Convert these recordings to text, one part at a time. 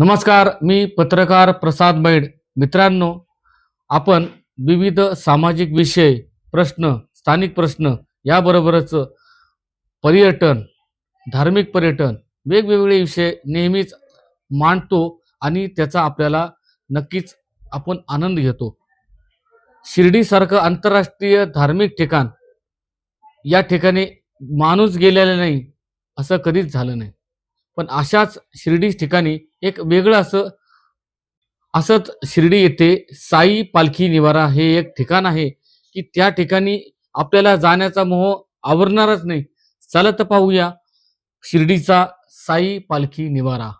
नमस्कार, मी पत्रकार प्रसाद बैड. मित्रांनो, आपण विविध सामाजिक विषय, प्रश्न, स्थानिक प्रश्न याबरोबरच पर्यटन, धार्मिक पर्यटन, वेगवेगळे विषय नेहमीच मांडतो आणि त्याचा आपल्याला नक्कीच आपण आनंद घेतो. शिर्डीसारखं आंतरराष्ट्रीय धार्मिक ठिकाण या ठिकाणी माणूस गेलेला नाही असं कधीच झालं नाही. पण अशाच शिर्डी ठिकाणी एक वेगळं असंच शिर्डी येथे साई पालखी निवारा हे एक ठिकाण आहे की त्या ठिकाणी आपल्याला जाण्याचा मोह आवरणारच नाही. चला तर पाहूया शिर्डीचा साई पालखी निवारा.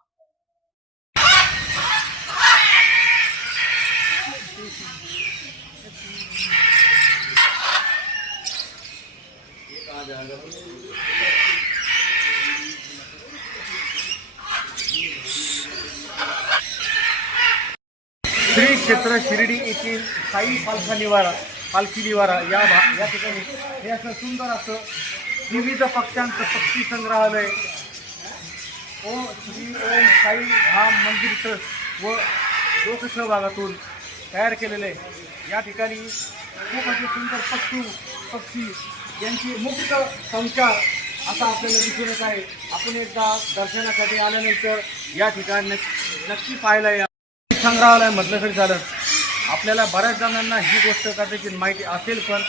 श्री क्षेत्र शिर्डी येथील साई पालखी निवारा या ठिकाणी हे असं सुंदर असं विविध पक्ष्यांचं पक्षी संग्रहालय ओ श्री ओम साई धाम मंदिर ट्रस्ट व लोकसहभागातून तयार केलेले या ठिकाणी खूप असे सुंदर पक्षी यांची मुक्त संचार असा आपल्याला दिसून येत आहे. आपण एकदा दर्शनासाठी आल्यानंतर या ठिकाणी नक्की पाहायला या संग्रहालय म्हटलं तरी झालं. आपल्याला बऱ्याच जणांना ही गोष्ट कदाचित माहिती असेल पण